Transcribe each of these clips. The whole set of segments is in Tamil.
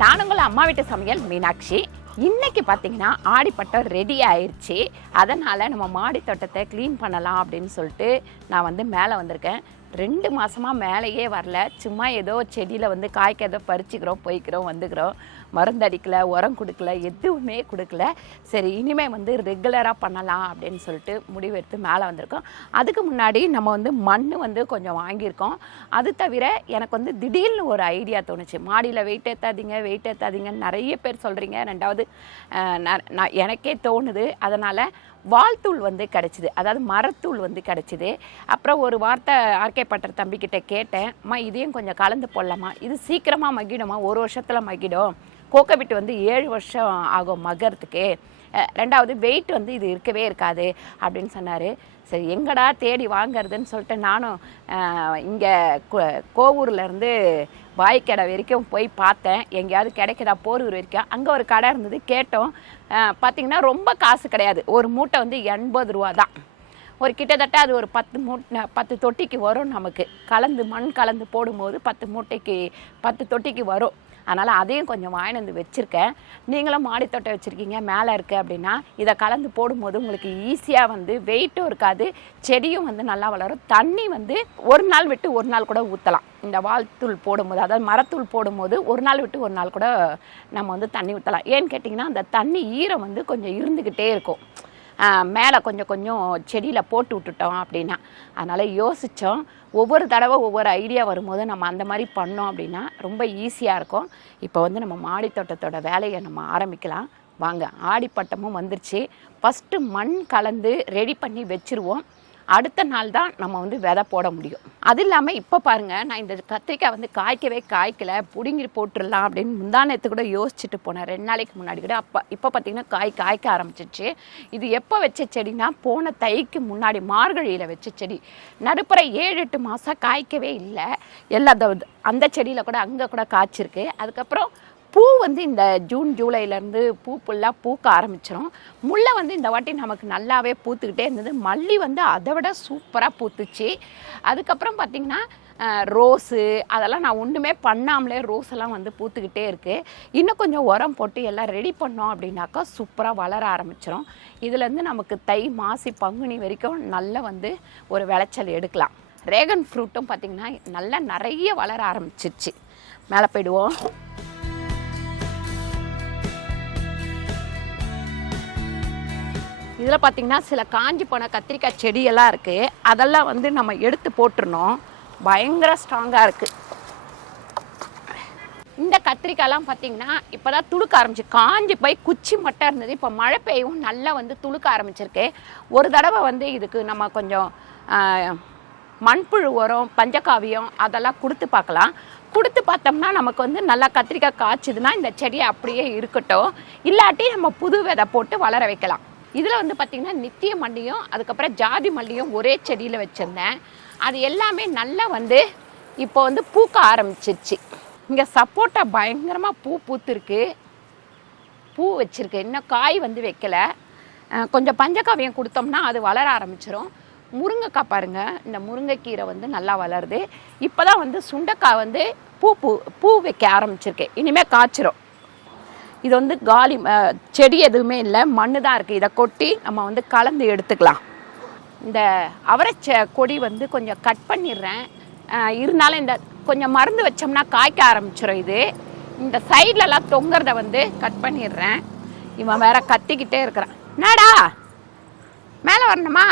நானுங்கள் அம்மா வீட்டு சமையல் மீனாட்சி. இன்னைக்கு பார்த்தீங்கன்னா ஆடிப்பட்டம் ரெடி ஆயிடுச்சு. அதனால் நம்ம மாடி தோட்டத்தை க்ளீன் பண்ணலாம் அப்படின்னு சொல்லிட்டு நான் வந்து மேலே வந்திருக்கேன். 2 மாதமாக மேலேயே வரல. சும்மா ஏதோ செடியில் வந்து காய்க்க ஏதோ பறிச்சுக்கிறோம், போய்க்கிறோம், வந்துக்கிறோம். மருந்தடிக்கலை, உரம் கொடுக்கல, எதுவுமே கொடுக்கல. சரி இனிமேல் வந்து ரெகுலராக பண்ணலாம் அப்படின்னு சொல்லிட்டு முடிவெடுத்து மேலே வந்திருக்கோம். அதுக்கு முன்னாடி நம்ம வந்து மண் வந்து கொஞ்சம் வாங்கியிருக்கோம். அது தவிர எனக்கு வந்து திடீர்னு ஒரு ஐடியா தோணுச்சு. மாடியில் வெயிட் ஏற்றாதீங்கன்னு நிறைய பேர் சொல்கிறீங்க. ரெண்டாவது நான் எனக்கே தோணுது. அதனால் வால்தூள் வந்து கிடச்சிது, அதாவது மரத்தூள் வந்து கிடச்சிது. அப்புறம் ஒரு வார்த்தை ஆர்கே பட்டர் தம்பிக்கிட்ட கேட்டேன், அம்மா இதையும் கொஞ்சம் கலந்து போடலாமா, இது சீக்கிரமாக மக்கிடுமா, 1 வருஷத்தில் மக்கிடும். கோகோபிட் வந்து 7 வருஷம் ஆகும் மக்கிறதுக்கு. ரெண்டாவது வெயிட் வந்து இது இருக்கவே இருக்காது அப்படின்னு சொன்னார். சரி எங்கடா தேடி வாங்கிறதுன்னு சொல்லிட்டு நானும் இங்கே கோவூர்லேருந்து வாய்க்கடை வரைக்கும் போய் பார்த்தேன். எங்கேயாவது கிடைக்குதா போரூர் வரைக்கும். அங்கே ஒரு கடை இருந்தது, கேட்டோம். பார்த்திங்கன்னா ரொம்ப காசு கிடையாது. ஒரு மூட்டை வந்து 80 ரூபா தான். ஒரு கிட்டத்தட்ட அது ஒரு 10 தொட்டிக்கு வரும். நமக்கு கலந்து மண் கலந்து போடும்போது 10 தொட்டிக்கு வரும். அதனால் அதையும் கொஞ்சம் வாங்கிட்டு வந்து வச்சுருக்கேன். நீங்களும் மாடி தோட்டம் வச்சுருக்கீங்க, மேலே இருக்குது அப்படின்னா இதை கலந்து போடும்போது உங்களுக்கு ஈஸியாக வந்து வெயிட்டும் இருக்காது, செடியும் வந்து நல்லா வளரும். தண்ணி வந்து ஒரு நாள் விட்டு ஒரு நாள் கூட ஊற்றலாம். இந்த வால்தூள் போடும்போது, அதாவது மரத்தூள் போடும்போது ஒரு நாள் விட்டு ஒரு நாள் கூட நம்ம வந்து தண்ணி ஊற்றலாம். ஏன்னு கேட்டிங்கன்னா அந்த தண்ணி ஈரம் வந்து கொஞ்சம் இருந்துக்கிட்டே இருக்கும். மேலே கொஞ்சம் செடியில் போட்டு விட்டுட்டோம் அப்படின்னா. அதனால் யோசித்தோம். ஒவ்வொரு தடவை ஒவ்வொரு ஐடியா வரும்போது நம்ம அந்த மாதிரி பண்ணோம் அப்படின்னா ரொம்ப ஈஸியாக இருக்கும். இப்போ வந்து நம்ம மாடி தோட்டத்தோட வேலையை நம்ம ஆரம்பிக்கலாம் வாங்க. ஆடிப்பட்டமும் வந்துருச்சு. ஃபஸ்ட்டு மண் கலந்து ரெடி பண்ணி வச்சுருவோம். அடுத்த நாள் தான் நம்ம வந்து விதை போட முடியும். அது இல்லாமல் இப்போ பாருங்கள், நான் இந்த கத்திரிக்காய் வந்து காய்க்கலை, பிடுங்கி போட்டுடலாம் அப்படின்னு முந்தானத்து கூட யோசிச்சுட்டு போனேன் 2 நாளைக்கு முன்னாடி கூட. இப்போ பார்த்திங்கன்னா காய்க்க ஆரம்பிச்சிச்சு. இது எப்போ வச்ச செடினா போன தைக்கு முன்னாடி மார்கழியில் வச்ச செடி. நடுப்புற 7-8 மாதம் காய்க்கவே இல்லை. எல்லா அந்த செடியில் கூட அங்கே கூட காய்ச்சிருக்கு. அதுக்கப்புறம் பூ வந்து இந்த ஜூன் ஜூலைலேருந்து பூ ஃபுல்லாக பூக்க ஆரம்பிச்சிடும். முல்லை வந்து இந்த வாட்டி நமக்கு நல்லாவே பூத்துக்கிட்டே இருந்தது. மல்லி வந்து அதை விட சூப்பராக பூத்துச்சு. அதுக்கப்புறம் பார்த்திங்கன்னா ரோஸு அதெல்லாம் நான் ஒன்றுமே பண்ணாமலே ரோஸ் எல்லாம் வந்து பூத்துக்கிட்டே இருக்குது. இன்னும் கொஞ்சம் உரம் போட்டு எல்லாம் ரெடி பண்ணோம் அப்படின்னாக்கா சூப்பராக வளர ஆரம்பிச்சிடும். இதுலேருந்து நமக்கு தை மாசி பங்குனி வரைக்கும் நல்ல வந்து ஒரு விளைச்சல் எடுக்கலாம். ட்ராகன் ஃப்ரூட்டும் பார்த்திங்கன்னா நல்லா நிறைய வளர ஆரம்பிச்சிருச்சு. மேலே போயிடுவோம். இதில் பார்த்திங்கன்னா சில காஞ்சி போன கத்திரிக்காய் செடியெல்லாம் இருக்குது. அதெல்லாம் வந்து நம்ம எடுத்து போட்டுருணும். பயங்கர ஸ்ட்ராங்காக இருக்குது. இந்த கத்திரிக்காயெல்லாம் பார்த்திங்கன்னா இப்போ தான் துளுக்க ஆரம்பிச்சு, காஞ்சி போய் குச்சி மட்டும் இருந்தது. இப்போ மழை பெய்யவும் நல்லா வந்து துளுக்க ஆரம்பிச்சிருக்கு. ஒரு தடவை வந்து இதுக்கு நம்ம கொஞ்சம் மண்புழு உரம், பஞ்சகாவியம் அதெல்லாம் கொடுத்து பார்க்கலாம். கொடுத்து பார்த்தோம்னா நமக்கு வந்து நல்லா கத்திரிக்காய் காய்ச்சிதுன்னா இந்த செடியை அப்படியே இருக்கட்டும். இல்லாட்டி நம்ம புது விதை போட்டு வளர வைக்கலாம். இதில் வந்து பார்த்திங்கன்னா நித்திய மல்லியும் அதுக்கப்புறம் ஜாதி மல்லியும் ஒரே செடியில் வச்சுருந்தேன். அது எல்லாமே நல்லா வந்து இப்போ வந்து பூக்க ஆரம்பிச்சிருச்சு. இங்கே சப்போட்டா பயங்கரமாக பூத்துருக்கு, பூ வச்சுருக்கு. இன்னும் காய் வந்து வைக்கலை. கொஞ்சம் பஞ்சகாவியம் கொடுத்தோம்னா அது வளர ஆரம்பிச்சிடும். முருங்கைக்காய் பாருங்கள், இந்த முருங்கைக்கீரை வந்து நல்லா வளருது. இப்போ தான் வந்து சுண்டைக்காய் வந்து பூ வைக்க ஆரம்பிச்சிருக்கு. இனிமேல் காய்ச்சிரும். இது வந்து காலி செடி எதுவுமே இல்லை, மண்ணு தான் இருக்குது. இதை கொட்டி நம்ம வந்து கலந்து எடுத்துக்கலாம். இந்த அவரை கொடி வந்து கொஞ்சம் கட் பண்ணிடுறேன். இருந்தாலும் இந்த கொஞ்சம் மருந்து வச்சோம்னா காய்க்க ஆரம்பிச்சிடும். இது இந்த சைட்லலாம் தொங்குறத வந்து கட் பண்ணிடுறேன். இவன் வேற கத்திக்கிட்டே இருக்கிறான். என்னடா மேலே வரணுமா?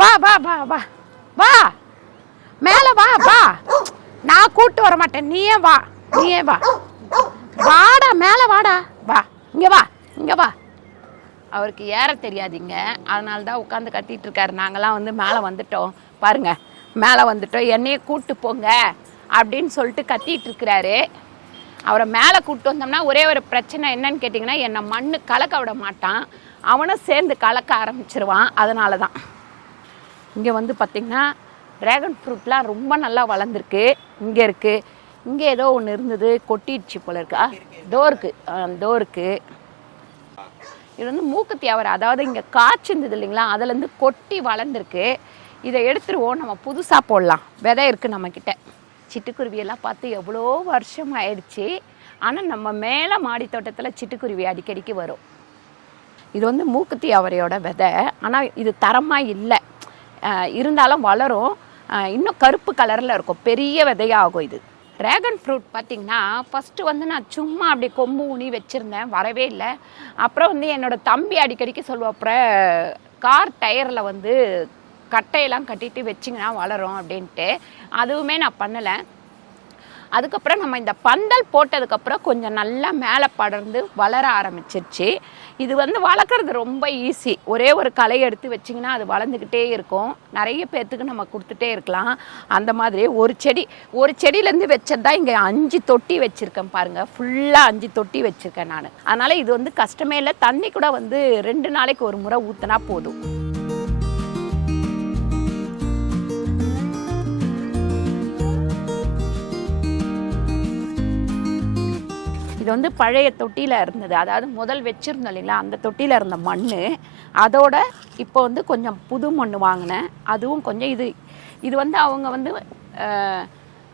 வா வா வா வா வா மேலே வா வா. நான் கூப்பிட்டு வர மாட்டேன், நீயே வா வாடா, மேலே வாடா, வா இங்கே வா. அவருக்கு ஏற தெரியாதுங்க, அதனால தான் உட்காந்து கத்திட்டு இருக்காரு. நாங்களாம் வந்து மேலே வந்துட்டோம் பாருங்க, மேலே வந்துட்டோம், என்னையே கூப்பிட்டு போங்க அப்படின்னு சொல்லிட்டு கத்திட்டு இருக்கிறாரு. அவரை மேலே கூப்பிட்டு வந்தோம்னா ஒரே ஒரு பிரச்சனை என்னன்னு கேட்டிங்கன்னா, என்னை மண் கலக்க விட மாட்டான். அவனும் சேர்ந்து கலக்க ஆரம்பிச்சிருவான். அதனால தான் இங்கே வந்து பார்த்திங்கன்னா ட்ராகன் ஃப்ரூட்லாம் ரொம்ப நல்லா வளர்ந்துருக்கு. இங்கே இருக்குது, இங்கே ஏதோ ஒன்று இருந்தது கொட்டிடுச்சு போல இருக்கா. டோருக்கு இது வந்து மூக்குத்தி அவரை, அதாவது இங்கே காய்ச்சி இருந்தது இல்லைங்களா, அதுலேருந்து கொட்டி வளர்ந்துருக்கு. இதை எடுத்துருவோம், நம்ம புதுசாக போடலாம். விதை இருக்குது நம்மக்கிட்ட. சிட்டுக்குருவியெல்லாம் பார்த்து எவ்வளோ வருஷம் ஆயிடுச்சு. ஆனால் நம்ம மேலே மாடி தோட்டத்தில் சிட்டுக்குருவி அடிக்கடிக்கு வரும். இது வந்து மூக்குத்தி அவரையோட விதை. ஆனால் இது தரமாக இல்லை, இருந்தாலும் வளரும். இன்னும் கருப்பு கலரில் இருக்கும், பெரிய விதையாகும் இது. ட்ராகன் ஃப்ரூட் பார்த்திங்கன்னா ஃபஸ்ட்டு வந்து நான் சும்மா அப்படி கொம்பு ஊனி வச்சுருந்தேன், வரவே இல்லை. அப்புறம் வந்து என்னோடய தம்பி அடிக்கடிக்கு சொல்லுவாப்புற கார் டயரில் வந்து கட்டையெல்லாம் கட்டிட்டு வச்சிங்கன்னா வளரும் அப்படின்ட்டு. அதுவுமே நான் பண்ணலை. அதுக்கப்புறம் நம்ம இந்த பந்தல் போட்டதுக்கப்புறம் கொஞ்சம் நல்லா மேலே படர்ந்து வளர ஆரம்பிச்சிருச்சு. இது வந்து வளர்க்குறது ரொம்ப ஈஸி. ஒரே ஒரு களை எடுத்து வச்சிங்கன்னா அது வளர்ந்துக்கிட்டே இருக்கும். நிறைய பேர்த்துக்கு நம்ம கொடுத்துட்டே இருக்கலாம். அந்த மாதிரி ஒரு செடியிலேருந்து வச்சது தான் இங்கே 5 தொட்டி வச்சுருக்கேன் பாருங்கள். ஃபுல்லாக 5 தொட்டி வச்சுருக்கேன் நான். அதனால் இது வந்து கஷ்டமே இல்லை. தண்ணி கூட வந்து 2 நாளைக்கு ஒரு முறை ஊற்றினா போதும். இது வந்து பழைய தொட்டியில் இருந்தது, அதாவது முதல் வச்சுருந்தோம் இல்லைங்களா, அந்த தொட்டியில் இருந்த மண். அதோட இப்போ வந்து கொஞ்சம் புது மண் வாங்கினேன். அதுவும் கொஞ்சம் இது வந்து அவங்க வந்து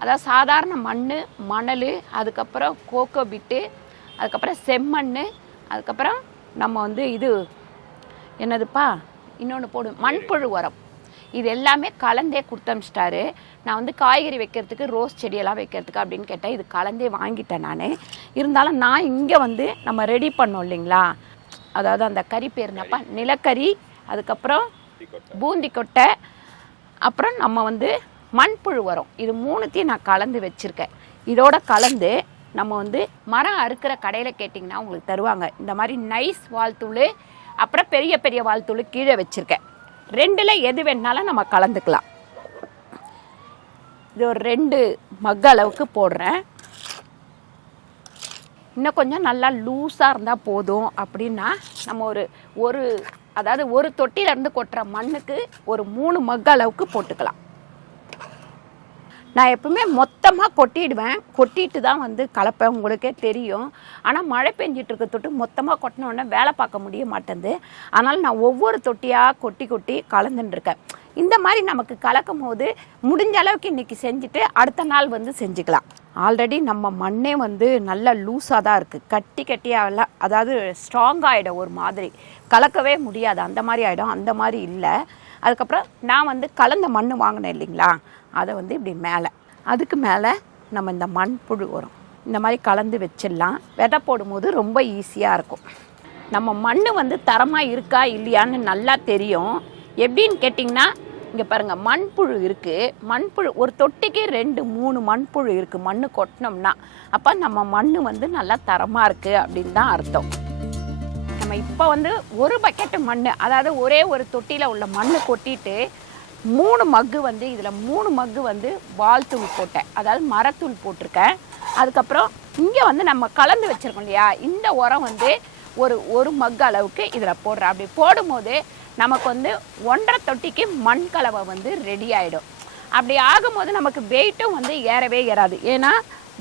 அதாவது சாதாரண மண், மணல், அதுக்கப்புறம் கோகோ பிட்டு, அதுக்கப்புறம் செம்மண், அதுக்கப்புறம் நம்ம வந்து இது என்னதுப்பா இன்னொன்று போடும் மண்புழு உரம். இது எல்லாமே கலந்தே கொடுத்தமிச்சிட்டாரு. நான் வந்து காய்கறி வைக்கிறதுக்கு, ரோஸ் செடியெல்லாம் வைக்கிறதுக்கு அப்படின்னு கேட்டேன். இது கலந்தே வாங்கிட்டேன் நான். இருந்தாலும் நான் இங்கே வந்து நம்ம ரெடி பண்ணோம் இல்லைங்களா, அதாவது அந்த கறி பேர் என்னப்பா, நிலக்கரி, அதுக்கப்புறம் பூந்தி கொட்டை, அப்புறம் நம்ம வந்து மண்புழு உரம், இது 3த்தையும் நான் கலந்து வச்சுருக்கேன். இதோட கலந்து நம்ம வந்து மரம் அறுக்கிற கடையில் கேட்டிங்கன்னா உங்களுக்கு தருவாங்க. இந்த மாதிரி நைஸ் வால்தூள், அப்புறம் பெரிய பெரிய வால்தூள் கீழே வச்சுருக்கேன். 2ல் எது வேணாலும் நம்ம கலந்துக்கலாம். இது ஒரு 2 மக் அளவுக்கு போடுறேன். இன்னும் கொஞ்சம் நல்லா லூஸாக இருந்தால் போதும். அப்படின்னா நம்ம அதாவது ஒரு தொட்டியிலேருந்து கொட்டுற மண்ணுக்கு ஒரு 3 மக் அளவுக்கு போட்டுக்கலாம். நான் எப்பவுமே மொத்தமாக கொட்டிடுவேன், கொட்டிட்டு தான் வந்து கலப்பேன், உங்களுக்கே தெரியும். ஆனால் மழை பெஞ்சிட்டு இருக்க தொட்டு மொத்தமாக கொட்டினோடனே வேலை பார்க்க முடிய மாட்டேங்குது. அதனால் நான் ஒவ்வொரு தொட்டியாக கொட்டி கலந்துட்டுருக்கேன். இந்த மாதிரி நமக்கு கலக்கும் போது முடிஞ்ச அளவுக்கு இன்றைக்கி செஞ்சுட்டு அடுத்த நாள் வந்து செஞ்சுக்கலாம். ஆல்ரெடி நம்ம மண்ணே வந்து நல்லா லூஸாக தான் இருக்குது, கட்டியாக, அதாவது ஸ்ட்ராங் ஆகிடும், ஒரு மாதிரி கலக்கவே முடியாது, அந்த மாதிரி ஆகிடும். அந்த மாதிரி இல்லை. அதுக்கப்புறம் நான் வந்து கலந்த மண் வாங்கினேன் இல்லைங்களா, அதை வந்து இப்படி மேலே, அதுக்கு மேலே நம்ம இந்த மண்புழு உரம் இந்த மாதிரி கலந்து வச்சிடலாம். விதை போடும்போது ரொம்ப ஈஸியாக இருக்கும். நம்ம மண் வந்து தரமாக இருக்கா இல்லையான்னு நல்லா தெரியும். எப்படின்னு கேட்டிங்கன்னா, இங்கே பாருங்கள், மண்புழு இருக்குது. மண்புழு ஒரு தொட்டிக்கு 2-3 மண்புழு இருக்குது மண் கொட்டினோம்னா. அப்போ நம்ம மண் வந்து நல்லா தரமாக இருக்குது அப்படின்னு தான் அர்த்தம். நம்ம இப்போ வந்து ஒரு பக்கெட்டு மண், அதாவது ஒரே ஒரு தொட்டியில் உள்ள மண் கொட்டிட்டு 3 மக்கு வந்து இதில் 3 மக்கு வந்து வால்தூள் போட்டேன், அதாவது மரத்தூள் போட்டிருக்கேன். அதுக்கப்புறம் இங்கே வந்து நம்ம கலந்து வச்சுருக்கோம் இல்லையா, இந்த உரம் வந்து ஒரு மக்கு அளவுக்கு இதில் போடுறேன். அப்படி போடும்போது நமக்கு வந்து 1.5 தொட்டிக்கு மண் கலவை வந்து ரெடி ஆகிடும். அப்படி ஆகும்போது நமக்கு வெயிட்டும் வந்து ஏறவே ஏறாது. ஏன்னா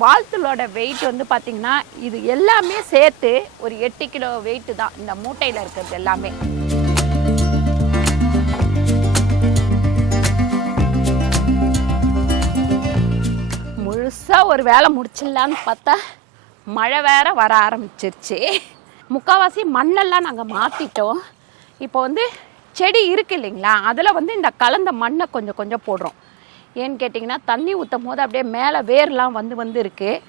வால்தூளோட வெயிட் வந்து பார்த்திங்கன்னா இது எல்லாமே சேர்த்து ஒரு 8 கிலோ வெயிட்டு தான் இந்த மூட்டையில் இருக்கிறது எல்லாமே. முழுசாக ஒரு வேலை முடிச்சிடலான்னு பார்த்தா மழை வேற வர ஆரம்பிச்சிருச்சு. முக்கால்வாசி மண்ணெல்லாம் நாங்கள் மாற்றிட்டோம். இப்போ வந்து செடி இருக்குது இல்லைங்களா, அதில் வந்து இந்த கலந்த மண்ணை கொஞ்சம் போடுறோம். ஏன்னு கேட்டிங்கன்னா, தண்ணி ஊற்றும் போது அப்படியே மேலே வேர்லாம் வந்து இருக்குது.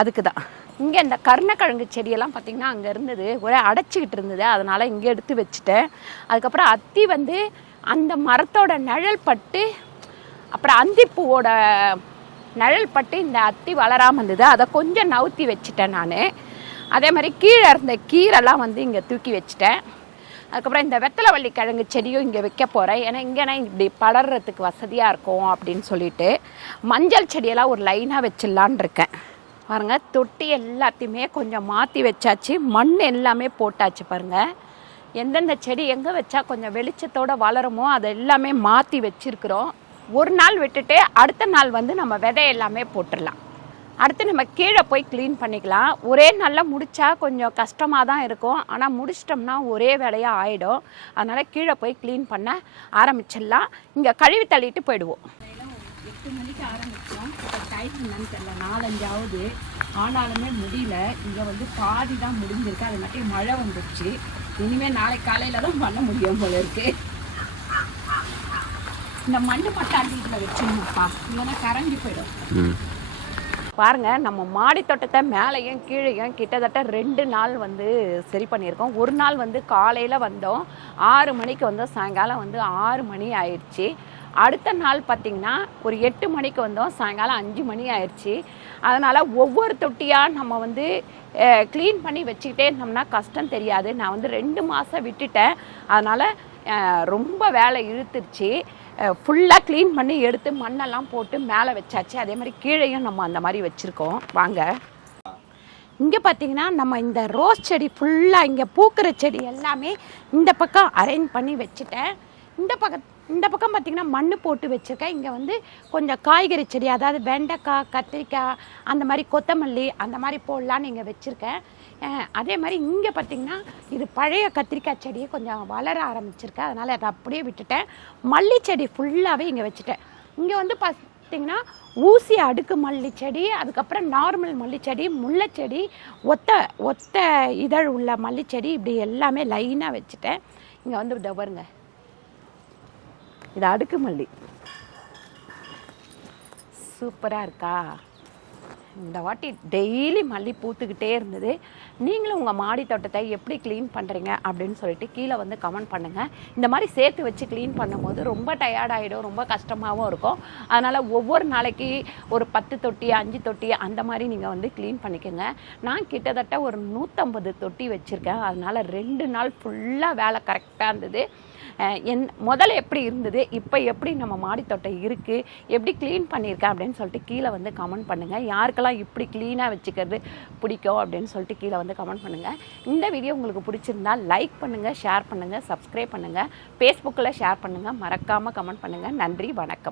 அதுக்கு தான் இங்கே இந்த கருணக்கிழங்கு செடியெல்லாம் பார்த்திங்கன்னா அங்கே இருந்தது, ஒரே அடைச்சிக்கிட்டு இருந்தது, அதனால் இங்கே எடுத்து வச்சுட்டேன். அதுக்கப்புறம் அத்தி வந்து அந்த மரத்தோட நிழல் பட்டு, அப்புறம் அந்திப்பூவோட நிழல் பட்டு இந்த அத்தி வளராமல் இருந்தது, அதை கொஞ்சம் நவுத்தி வச்சுட்டேன் நான். அதே மாதிரி கீழே இருந்த கீரைலாம் வந்து இங்கே தூக்கி வச்சுட்டேன். அதுக்கப்புறம் இந்த வெத்தலைவள்ளி கிழங்கு செடியும் இங்கே வைக்க போகிறேன். ஏன்னா இங்கேனா இப்படி படர்றதுக்கு வசதியாக இருக்கும் அப்படின்னு சொல்லிட்டு மஞ்சள் செடியெல்லாம் ஒரு லைனாக வச்சிடலான் இருக்கேன். பாருங்கள், தொட்டி எல்லாத்தையுமே கொஞ்சம் மாற்றி வச்சாச்சு, மண் எல்லாமே போட்டாச்சு. பாருங்கள், எந்தெந்த செடி எங்கே வச்சா கொஞ்சம் வெளிச்சத்தோடு வளருமோ அதை எல்லாமே மாற்றி வச்சுருக்குறோம். ஒரு நாள் விட்டுட்டு அடுத்த நாள் வந்து நம்ம விதை எல்லாமே போட்டுடலாம். அடுத்து நம்ம கீழே போய் க்ளீன் பண்ணிக்கலாம். ஒரே நாளில் முடித்தா கொஞ்சம் கஷ்டமாக தான் இருக்கும், ஆனால் முடிச்சிட்டோம்னா ஒரே வேலையாக ஆகிடும். அதனால் கீழே போய் க்ளீன் பண்ண ஆரம்பிச்சிடலாம். இங்கே கழுவி தள்ளிட்டு போயிடுவோம். 8 மணிக்கு ஆரம்பித்தோம். டைம் என்னன்னு தெரியல, 4-5 ஆகுது. ஆனாலுமே முடியல. இங்கே வந்து பாதி தான் முடிஞ்சிருக்கு. அது மட்டும் மழை வந்துடுச்சு. இனிமேல் நாளைக்கு காலையில் தான் பண்ண முடியும் போல இருக்கு. இந்த மண்ணு பட்டாண்டியில் வச்சுருந்தோம்ப்பா, இல்லைன்னா கரைஞ்சி போயிடும். பாருங்கள், நம்ம மாடி தோட்டத்தை மேலேயும் கீழேயும் கிட்டத்தட்ட 2 நாள் வந்து சரி பண்ணியிருக்கோம். ஒரு நாள் வந்து காலையில் வந்தோம், 6 மணிக்கு வந்தோம், சாயங்காலம் வந்து 6 மணி ஆயிடுச்சு. அடுத்த நாள் பார்த்திங்கன்னா ஒரு 8 மணிக்கு வந்தோம், சாயங்காலம் 5 மணி ஆயிடுச்சு. அதனால் ஒவ்வொரு தொட்டியாக நம்ம வந்து க்ளீன் பண்ணி வச்சுக்கிட்டே இருந்தோம்னா கஷ்டம் தெரியாது. நான் வந்து 2 மாதம் விட்டுட்டேன். அதனால் ரொம்ப வேலை இழுத்துருச்சு. ஃபுல்லாக க்ளீன் பண்ணி எடுத்து மண்ணெல்லாம் போட்டு மேலே வச்சாச்சு. அதே மாதிரி கீழேயும் நம்ம அந்த மாதிரி வச்சுருக்கோம். வாங்க, இங்கே பார்த்தீங்கன்னா நம்ம இந்த ரோஸ் செடி ஃபுல்லாக இங்கே பூக்கிற செடி எல்லாமே இந்த பக்கம் அரேஞ்ச் பண்ணி வச்சுட்டேன். இந்த பக்கம் பார்த்திங்கன்னா மண் போட்டு வச்சுருக்கேன். இங்கே வந்து கொஞ்சம் காய்கறி செடி, அதாவது வெண்டைக்காய், கத்திரிக்காய், அந்த மாதிரி கொத்தமல்லி அந்த மாதிரி போடலான்னு இங்கே வச்சுருக்கேன். அதே மாதிரி இங்கே பார்த்திங்கன்னா இது பழைய கத்திரிக்காய் செடியை கொஞ்சம் வளர ஆரம்பிச்சிருக்கேன். அதனால் அதை அப்படியே விட்டுட்டேன். மல்லி செடி ஃபுல்லாகவே இங்கே வச்சுட்டேன். இங்கே வந்து பார்த்திங்கன்னா ஊசி அடுக்கு மல்லி செடி, அதுக்கப்புறம் நார்மல் மல்லிச்செடி, முல்லைச்செடி, ஒத்த இதழ் உள்ள மல்லிச்செடி, இப்படி எல்லாமே லைனாக வச்சுட்டேன். இங்கே வந்து இதை பாருங்க, இது அடுக்கு மல்லி சூப்பராக இருக்கா. இந்த வாட்டி டெய்லி மல்லி பூத்துக்கிட்டே இருந்தது. நீங்களும் உங்கள் மாடி தோட்டத்தை எப்படி க்ளீன் பண்ணுறீங்க அப்படின்னு சொல்லிட்டு கீழே வந்து கமெண்ட் பண்ணுங்கள். இந்த மாதிரி சேர்த்து வச்சு க்ளீன் பண்ணும்போது ரொம்ப டயர்டாகிடும், ரொம்ப கஷ்டமாகவும் இருக்கும். அதனால் ஒவ்வொரு நாளைக்கு ஒரு 10 தொட்டி 5 தொட்டி அந்த மாதிரி நீங்கள் வந்து க்ளீன் பண்ணிக்கோங்க. நான் கிட்டத்தட்ட ஒரு 150 தொட்டி வச்சுருக்கேன். அதனால் 2 நாள் ஃபுல்லாக வேலை கரெக்டாக இருந்தது. முதல்ல எப்படி இருந்தது, இப்போ எப்படி நம்ம மாடித்தோட்டம் இருக்குது, எப்படி க்ளீன் பண்ணியிருக்கேன் அப்படின்னு சொல்லிட்டு கீழே வந்து கமெண்ட் பண்ணுங்கள். யாருக்கெல்லாம் இப்படி க்ளீனாக வச்சுக்கிறது பிடிக்கும் அப்படின்னு சொல்லிட்டு கீழே வந்து கமெண்ட் பண்ணுங்கள். இந்த வீடியோ உங்களுக்கு பிடிச்சிருந்தால் லைக் பண்ணுங்கள், ஷேர் பண்ணுங்கள், சப்ஸ்கிரைப் பண்ணுங்கள், ஃபேஸ்புக்கில் ஷேர் பண்ணுங்கள், மறக்காமல் கமெண்ட் பண்ணுங்கள். நன்றி, வணக்கம்.